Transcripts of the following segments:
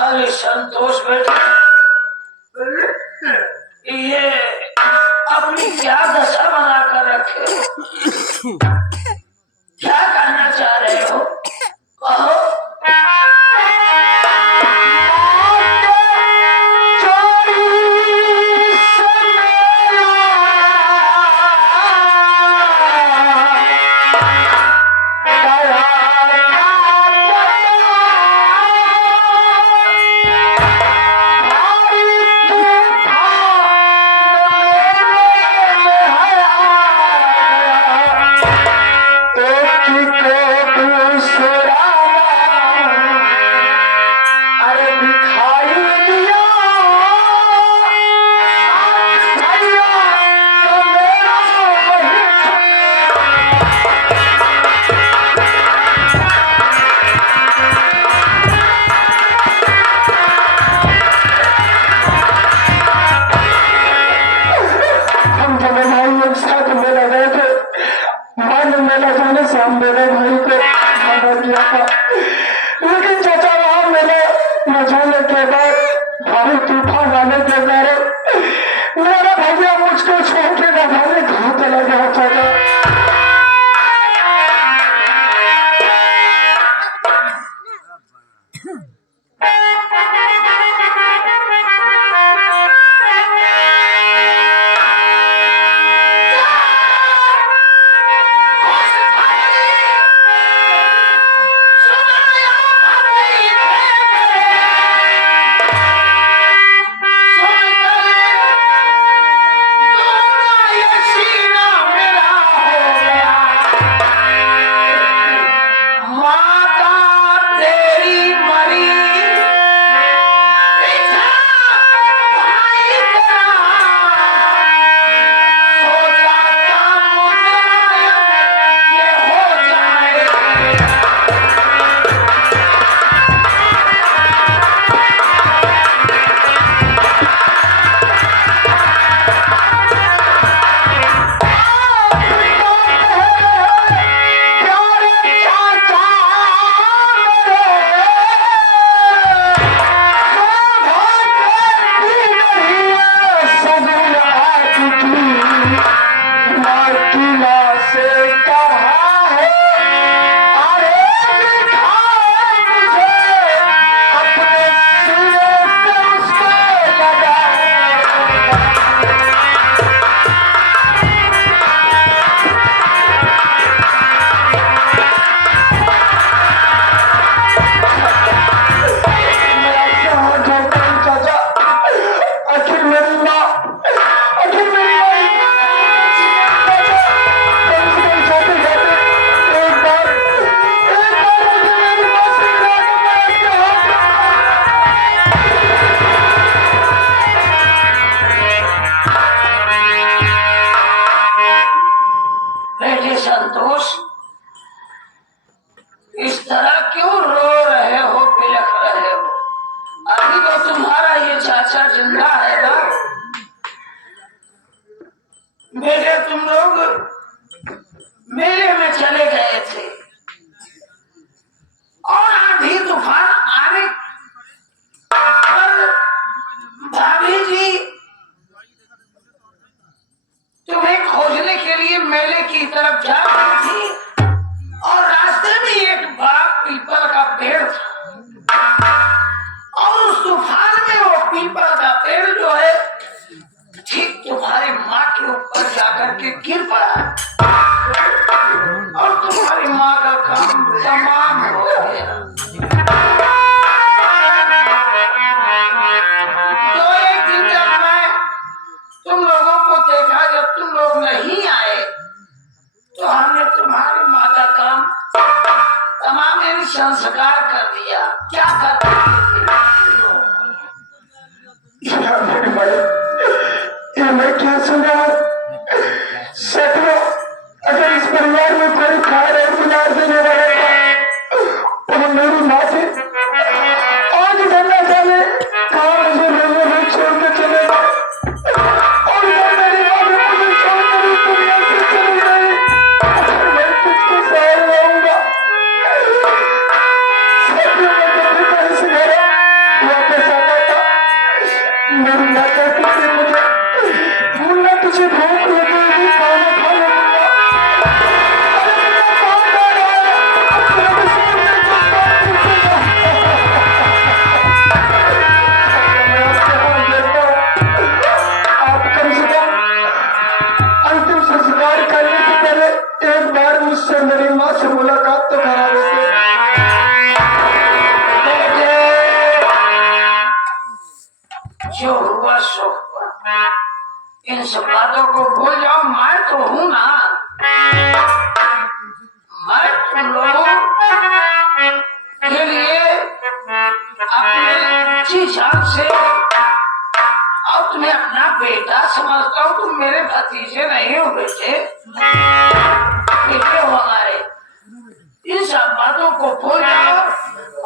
अरे संतोष बेटा, ये अपनी क्या दशा बना कर रखे, क्या करना चाह रहे हो? कहो। लेकिन चाचा वहां मैंने मचाने के बाद भारी तूफान आने के कारण मेरा भैया मुझको छोड़ के भारी घर चला गया चाचा। संतोष, इस तरह क्यों रो रहे हो, बिलख रहे हो? अभी तो तुम्हारा ये चाचा जिंदा है ना? मेरे तुम लोग मेले में चले गए थे और आंधी तूफान आने पर भाभी जी तुम्हें खोजने के लिए मेले की तरफ जा रही थी और रास्ते में एक बड़ा पीपल का पेड़ था और उस तूफान में वो पीपल का पेड़ जो है ठीक तुम्हारी माँ के ऊपर जाकर के गिर पड़ा और तुम्हारी माँ का काम तमाम हो गया। तो एक दिन जब मैं तुम लोगों को देखा, जब तुम लोग नहीं आए तो हमने तुम्हारी माता का तमाम संस्कार कर दिया। क्या कर मैं क्या सुना सकलो, अगर इस परिवार में कोई खार और गुलाब देने वाला तो मेरी माँ से आज बनना चाहिए कहा मुझे लोगों ने छोड़ के चले गए और जब मेरी माँ ने मुझे छोड़ कर दुनिया से चली गई मैं किसके सहारे रहूंगा? सत्य में कभी कहीं से गया इन सब बातों को भूल जाओ, मैं तो हूं ना। मैं तुम लोगों के लिए अपने जी जान से अब तुम्हें अपना बेटा समझता हूँ। तुम मेरे भतीजे नहीं हो बेटे, बेटे हो हमारे। इन सब बातों को भूल जाओ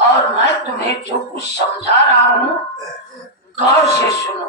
और मैं तुम्हें जो कुछ समझा रहा हूँ गौर से सुनो।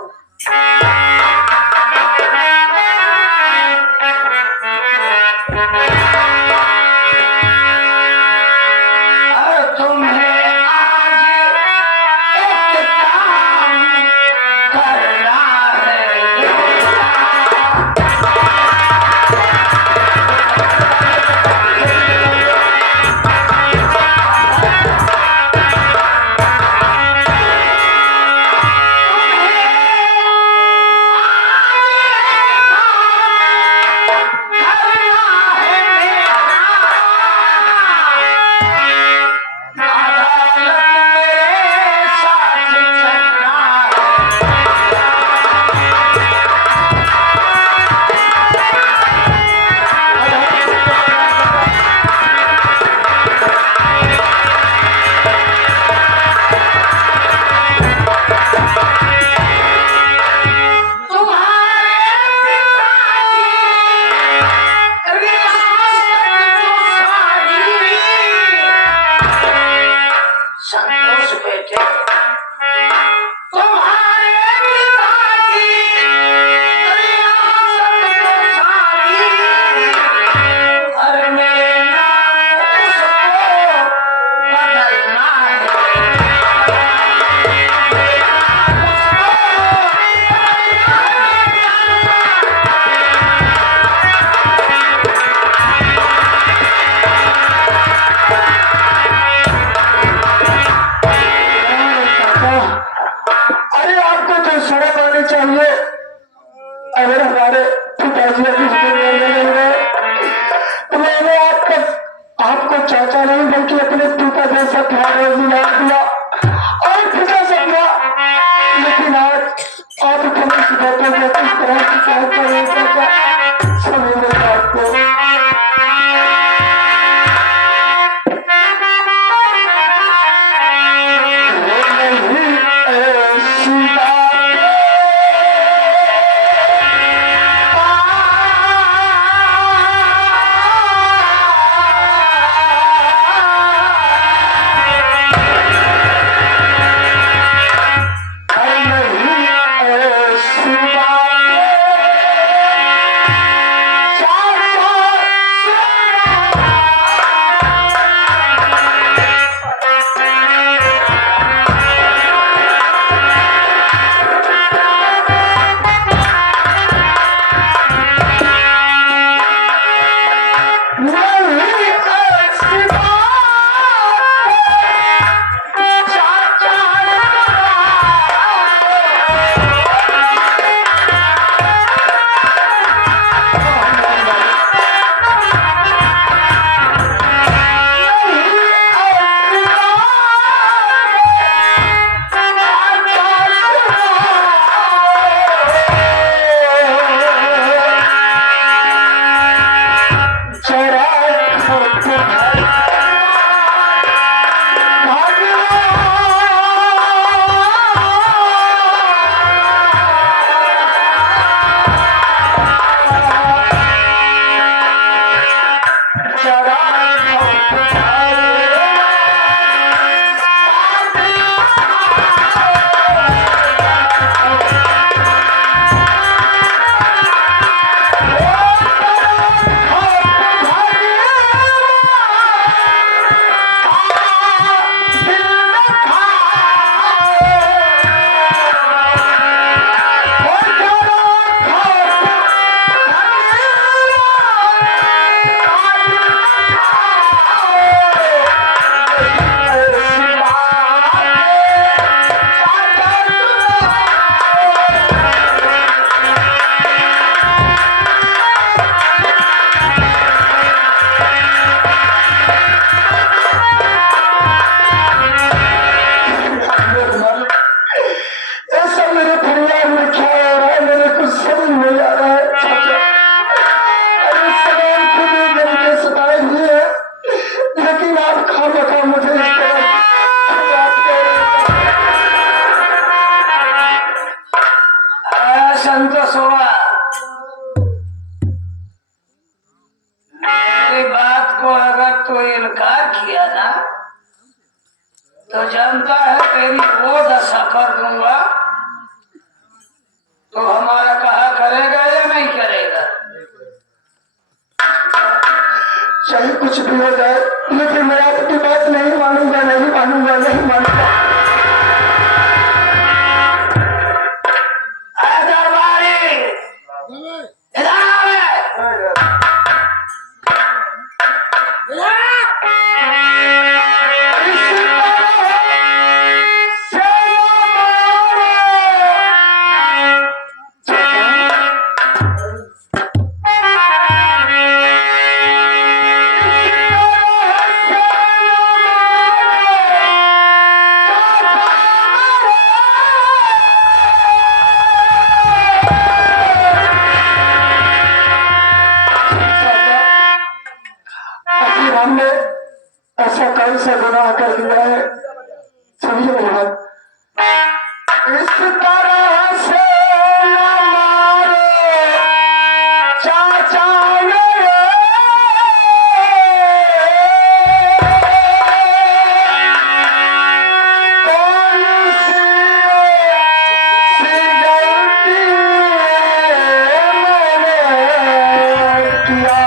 अगर हमारे पिताजी तो मैंने आपको चाचा नहीं बल्कि अपने पिता जैसा प्यार और मिला दिया। तो जानता है तेरी वो दशा कर दूंगा तो हमारा कहा करेगा या नहीं करेगा? चाहे कुछ भी हो जाए लेकिन मैं आपकी बात नहीं मानूंगा, नहीं मानूंगा, नहीं मानूंगा। हमने ऐसा कौन सा गुनाह कर दिया है? समझे मेरी बात? इस तरह से न मारो चाचा मेरे, कौन सी गलती मैंने किया?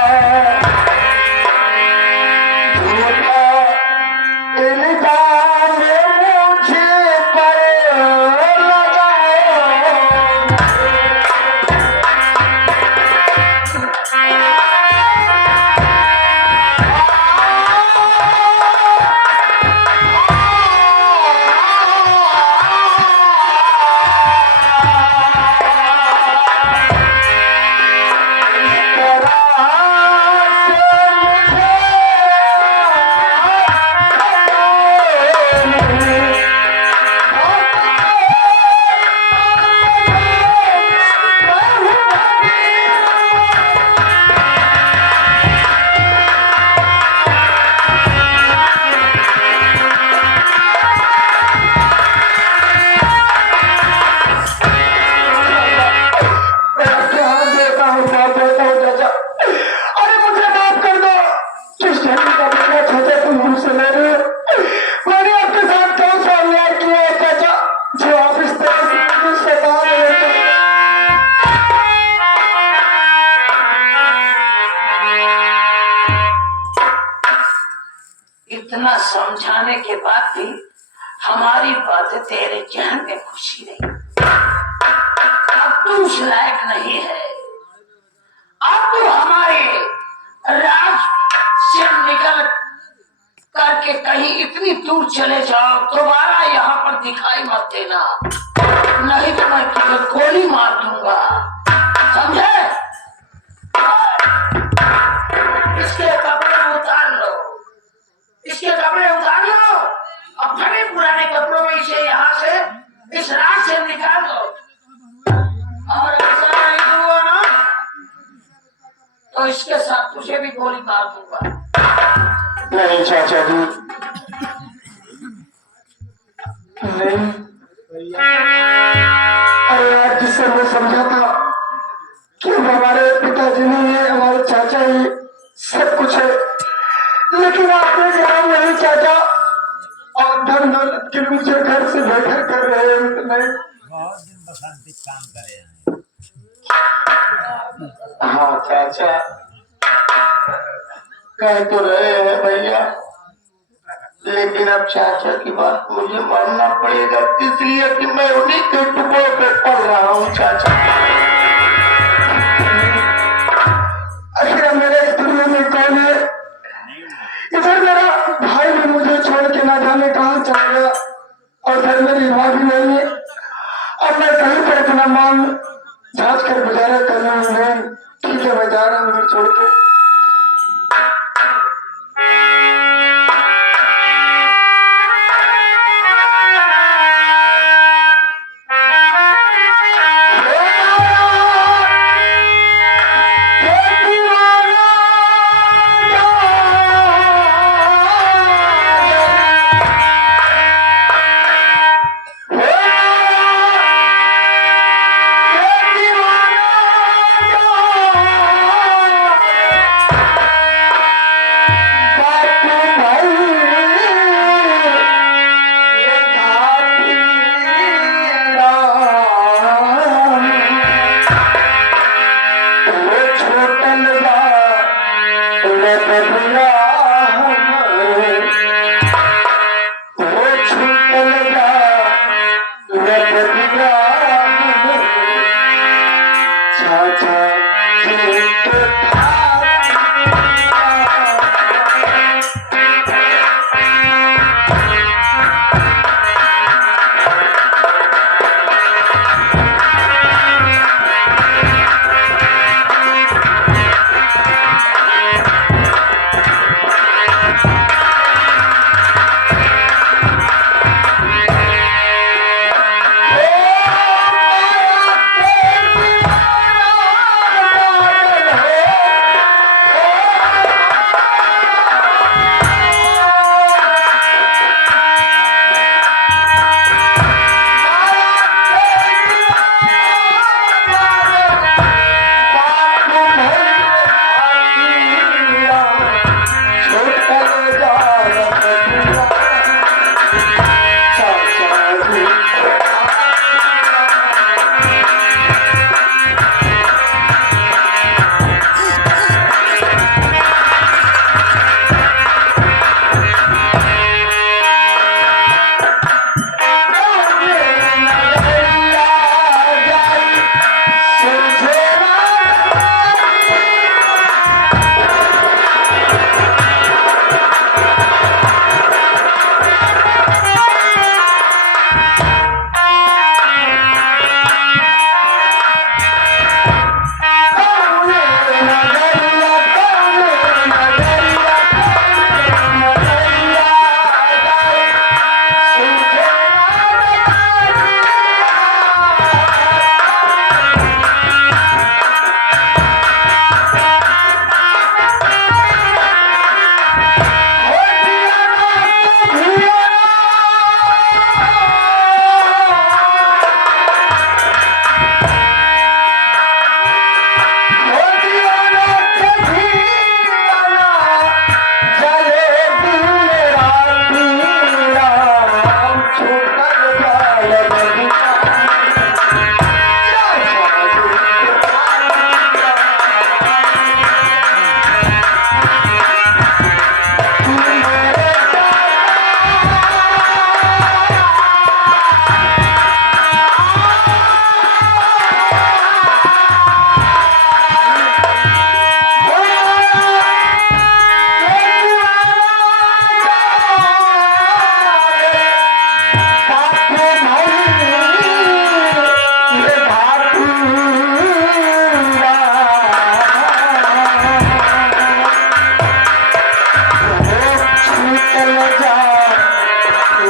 इतना समझाने के बाद भी हमारी बातें तेरे जहन में खुशी नहीं। अब तू उस लायक नहीं है। अब तू हमारे राज से निकल करके कहीं इतनी दूर चले जाओ, दोबारा यहाँ पर दिखाई मत देना, नहीं तो मैं तुझे गोली मार दूंगा, समझे? इसके कपड़े उतार लो, इसके कपड़े उतार लो, अपने पुराने कपड़ों में इसे यहाँ से इस रात से निकाल दो, और ऐसा नहीं हुआ ना तो इसके साथ तुझे भी गोली मार दूंगा। नहीं चाचा जी, नहीं। अरे यार, जिससे मैं समझा था कि हमारे पिताजी नहीं है, हमारे चाचा ही सब कुछ है, लेकिन आपने कहा नहीं चाचा, और धन दौलत के मुझे घर से बेघर कर रहे हैं। नहीं, बहुत दिन बसंती काम करे हैं। हाँ चाचा, कह तो रहे हैं भैया, लेकिन अब चाचा की बात मुझे मानना पड़ेगा, इसलिए कि मैं उन्हीं के टुकड़ों पे पढ़ रहा हूँ चाचा। आखिर मेरे इस दुनिया में कौन है? इधर मेरा भाई भी मुझे छोड़ के ना जाने कहाँ चला गया, और घर मेरी माँ भी नहीं है। अब मैं कहीं पर अपना मान झाँच कर गुजारा कर रहा हूँ। ठीक है, मैं जा रहा हूँ घर छोड़ के।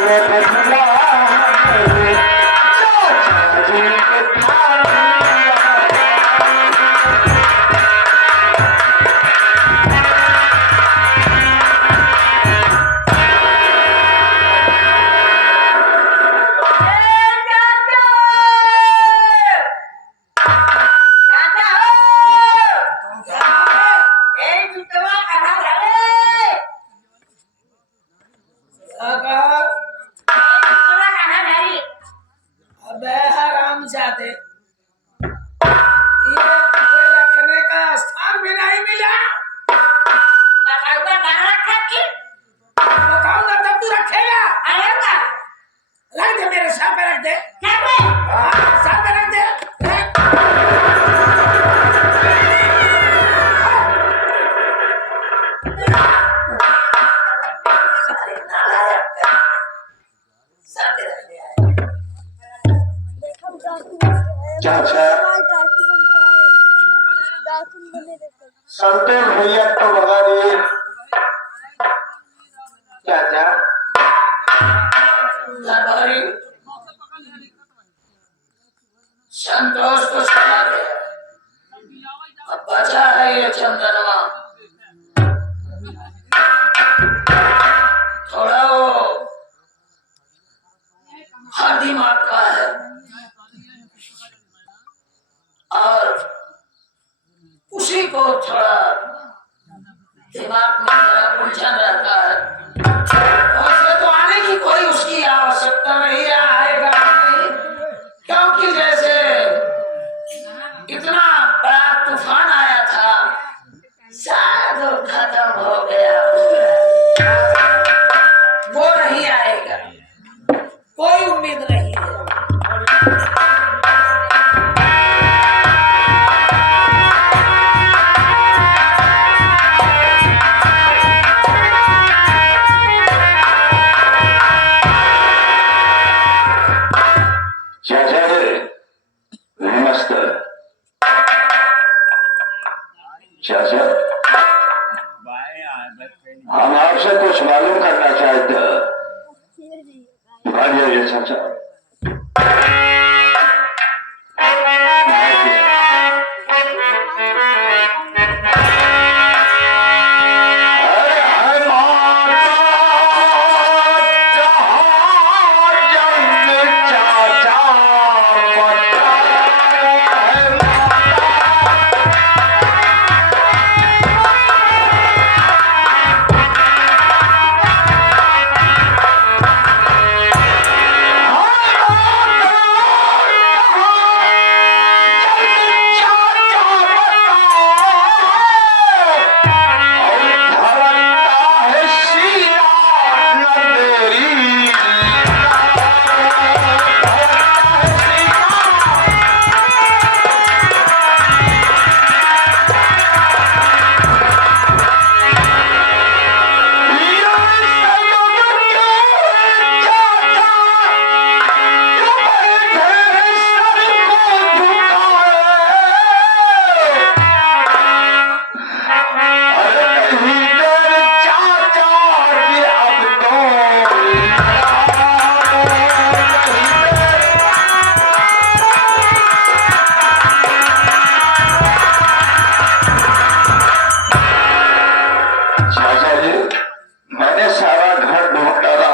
बदला चाचा जी के थाने अबे हराम जादे ये तुझे रखने का स्थान भी नहीं मिला। बताऊंगा तब तू रखेगा। रख दे मेरे सर पे रख दे। हाँ, सर पे रख दे। चाचा संतोष भैया तो भगा दिए चाचा दरबारी संतोष को सुना दे। अब बचा है ये चंदनवा, थोड़ा वो हर दिमाग का है और उसी को थोड़ा दिमाग में थोड़ा उलझन रहता है। वैसे तो आने की कोई उसकी आवश्यकता नहीं है, आएगा नहीं, क्योंकि जैसे इतना बड़ा तूफान आया था शायद वो खत्म हो गया, वो नहीं आएगा, कोई उम्मीद नहीं है। चाचा जी नमस्ते। चाचा हम आपसे कुछ मालूम करना चाहते हैं। भाइयों चाचा मैंने सारा घर ढूंढ डाला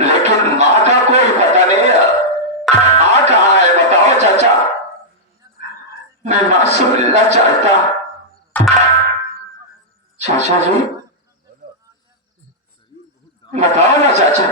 लेकिन माँ का कोई पता नहीं है। माँ कहाँ है बताओ चाचा, मैं माँ से मिलना चाहता। चाचा जी बताओ ना चाचा।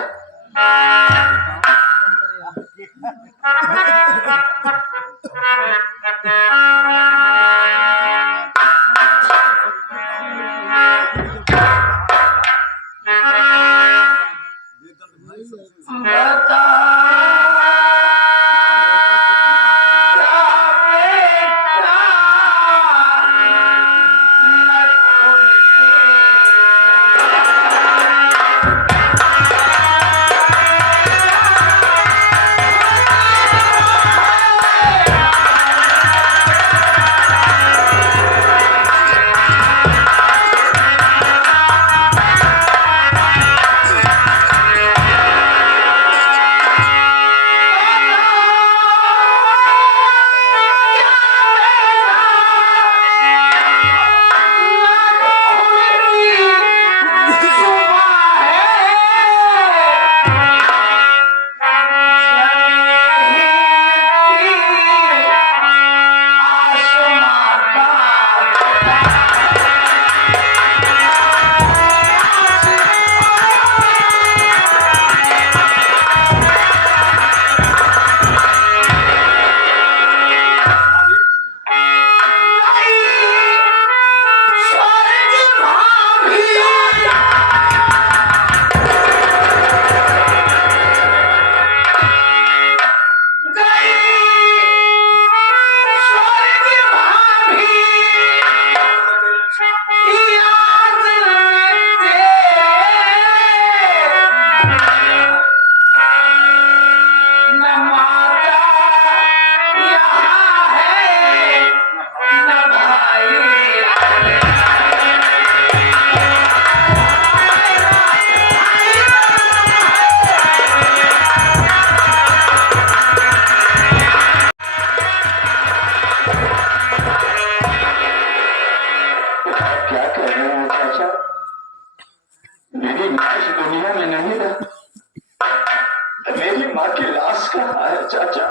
मेरी माँ की लाश कहाँ है चाचा?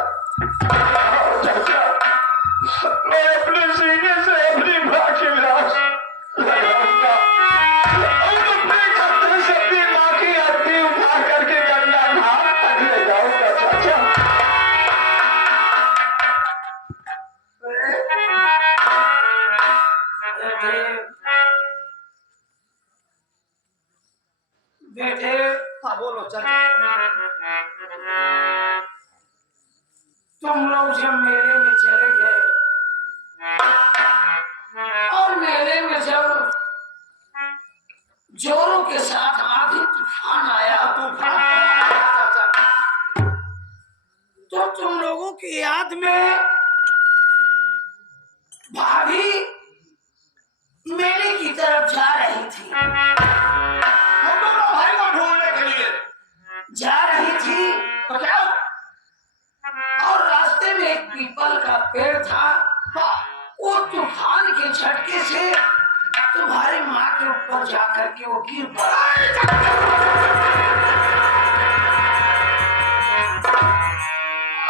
चाचा, मैं अपने सीने से अपनी माँ की लाश लगाऊंगा और अपने कंधे से अपनी माँ की अर्थी उठा करके गंगा घाट तक ले जाऊंगा चाचा। बेटे, हाँ बोलो चाचा। तुम लोग जब मेले में चले गए और मेले में जब जोरों के साथ आंधी तूफान आया, चाचा तो तुम लोगों की याद में भाभी मेले की तरफ जा रही थी, हम दोनों भाई को ढूंढने के लिए जा रही थी तो क्या? और रास्ते में एक पीपल का पेड़ था। वो तूफान के झटके से तुम्हारी माँ के ऊपर जाकर के वो गिर पड़ा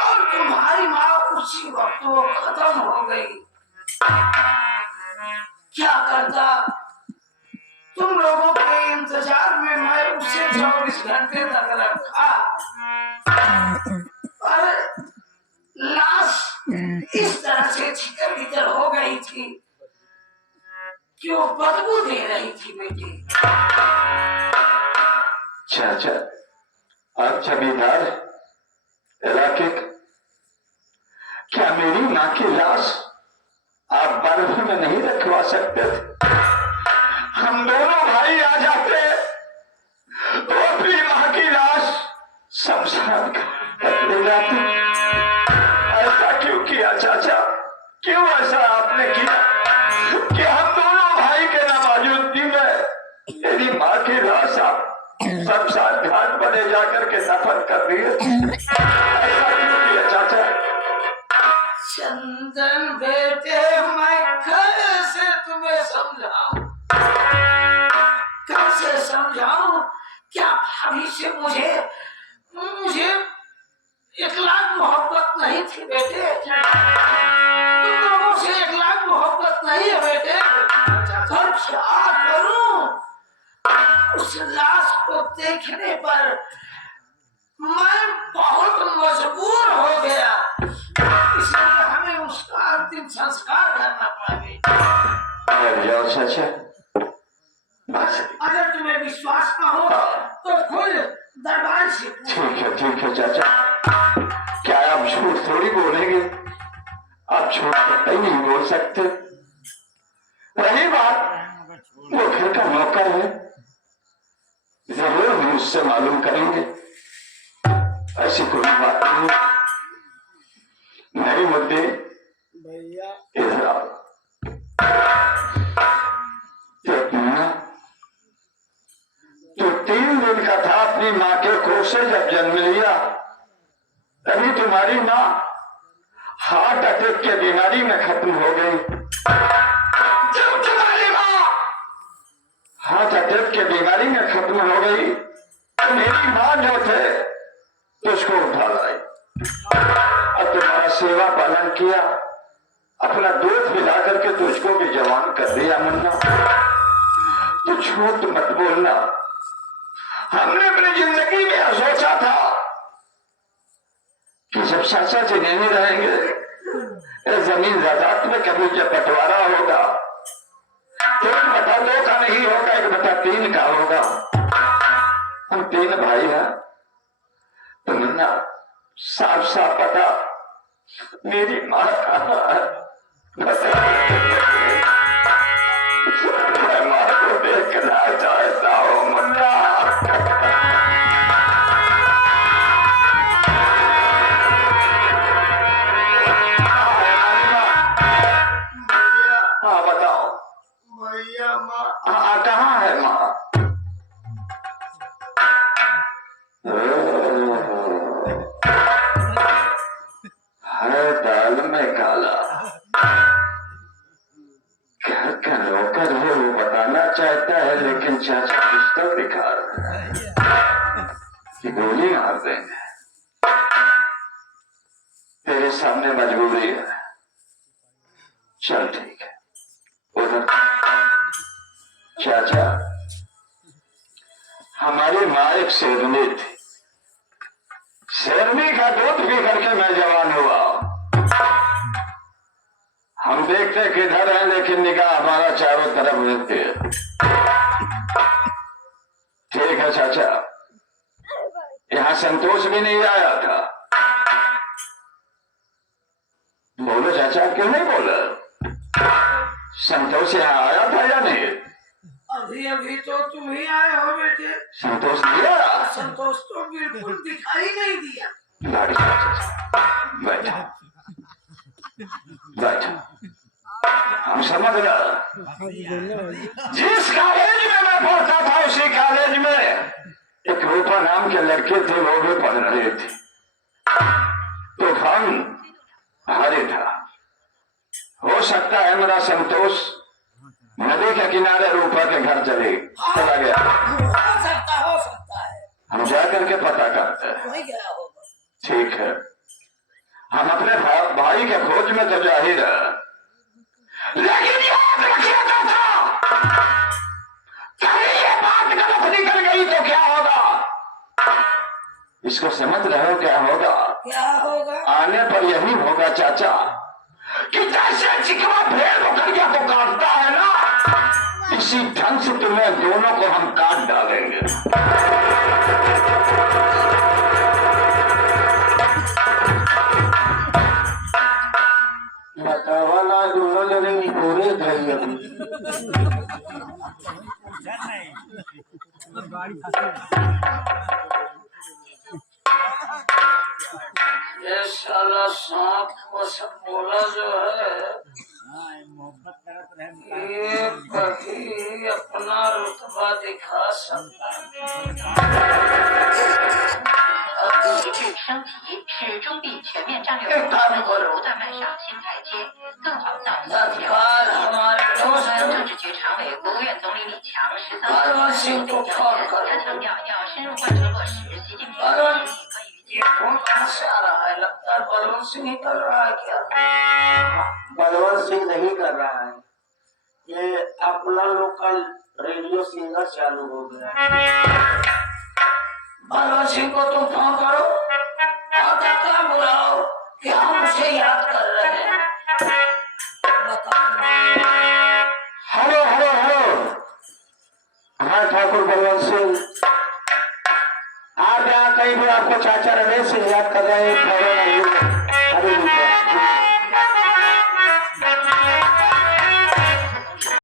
और तुम्हारी माँ उसी वक्त वो खत्म हो गई। क्या करता? तुम लोगों के इंतजार में मैं उसे 24 घंटे तक रखा, पर लाश इस तरह से छितर बितर हो गई थी कि वो बदबू दे रही थी बेटी। चाचा, आप जमींदार इलाके के, क्या मेरी माँ की लाश आप बर्फ में नहीं रखवा सकते थे? हम दोनों भाई आ जाते तो अपनी माँ की लाश शमशान घाट ले जाते। ऐसा क्यों किया चाचा? क्यों ऐसा आपने किया कि हम दोनों भाई के नामौजूदगी में मेरी माँ की लाश आप शमशान घाट पर ले जाकर के दफन कर दिए? ऐसा क्यों किया चाचा? चंदन बेटे, मैं कैसे तुम्हें समझाऊं, कैसे समझाऊं? क्या भाभी से मुझे मुझे 1 लाख मोहब्बत नहीं थी बेटे? तुम लोगों से 1 लाख मोहब्बत नहीं है बेटे? पर क्या करूं? उस लाश को देखने पर मैं बहुत मजबूर हो गया, इसलिए हमें उसका अंतिम संस्कार करना पड़ेगा। जाओ चाचा, बस अगर तुम्हें विश्वास ना हो तो खुद दरबार से ठीक है चाचा। क्या आप झूठ थोड़ी बोलेंगे? आप झूठ कतई नहीं बोल सकते। रही बात वो घर का नौकर है, जरूर हम उससे मालूम करेंगे, ऐसी कोई बात नहीं। मेरे मुद्दे भैया इधर आओ। तो 3 दिन का था अपनी माँ के कोख से जब जन्म लिया, तभी तुम्हारी माँ हार्ट अटैक की बीमारी में खत्म हो गई। जब तुम्हारी माँ हार्ट अटैक की बीमारी में खत्म हो गई तो मेरी माँ जो थे तुझको उठा लाई और तुम्हारा सेवा पालन किया, अपना दूध पिला करके तुझको भी जवान कर दिया। मुन्ना, तू झूठ मत बोलना। हमने अपनी जिंदगी में सोचा था कि जब चाचा जी नहीं रहेंगे, इस जमीन जायदाद में कभी जब बंटवारा होगा, 1/2 का नहीं होगा, 1/3 का होगा। हम 3 भाई हैं। तो मुन्ना, साफ साफ पता मेरी माँ कहाँ है? मैं माँ को देखना चाहता हूँ मुन्ना। हाँ बताओ भैया माँ हाँ कहाँ है माँ? है दाल में काला। घर का नौकर है, वो बताना चाहता है, लेकिन चाचा कुछ तो दिखा रहा है कि गोली मार देंगे। सामने मजबूरी है। चल ठीक है, उधर चाचा, हमारी माँ एक शेरनी थी। शेरनी का दूध पी करके मैं जवान हुआ। हम देखते किधर है, लेकिन निगाह हमारा चारों तरफ रहती है। ठीक है चाचा, यहाँ संतोष भी नहीं आया था। बोलो चाचा, क्यों नहीं बोला? संतोष यहाँ आया था या नहीं? अभी अभी तो तुम ही आए हो बेटे। संतोष नहीं आया? संतोष तो बिल्कुल दिखाई नहीं दिया। लाड़ी चाचा, बैठो बैठो, हम समझ रहे। जिस कॉलेज में मैं पढ़ता था उसी कॉलेज में एक रूपा नाम के लड़के थे, वो भी पढ़ रहे थे। तूफान भारी था। हो सकता है मेरा संतोष नदी के किनारे रूपा के घर चला गया। हो सकता है। हम जा करके पता करते हैं। वही गया होगा। ठीक है, हम अपने भाई के खोज में तो जाहिर है, लेकिन याद रखिएगा था, कहीं ये बात गलत निकल गई तो क्या होगा? इसको समझ रहे हो क्या होगा? क्या होगा? आने पर यही होगा चाचा कि जैसे चिकवा भेड़ बकरिया को काटता है ना, इसी ढंग से तुम्हें दोनों को हम काट डालेंगे। बतावाला दोनों जने पूरे गई अभी। ये साला सांप को सब बोला जो है, ये कभी अपना रुतबा दिखा सकता है। 一致升级是中必全面战略部队不断迈上新台阶，更好造就中央政治局常委、国务院总理李强13号表示，他强调要深入贯彻落实习近平总书记关于 ये कौन से आ रहा है? लगता है बलवंत सिंह ही कर रहा है क्या? बलवंत सिंह नहीं कर रहा है, ये अपना लोकल रेडियो सिंगर चालू हो गया। बलवंत सिंह को तुम फोन करो और क्या बुलाओ कि हम उसे याद कर रहे हैं। हेलो हेलो हेलो, हाँ ठाकुर बलवंत सिंह, आप यहाँ कहीं भी आपको चाचा रमेश सिंह याद कर रहे हैं।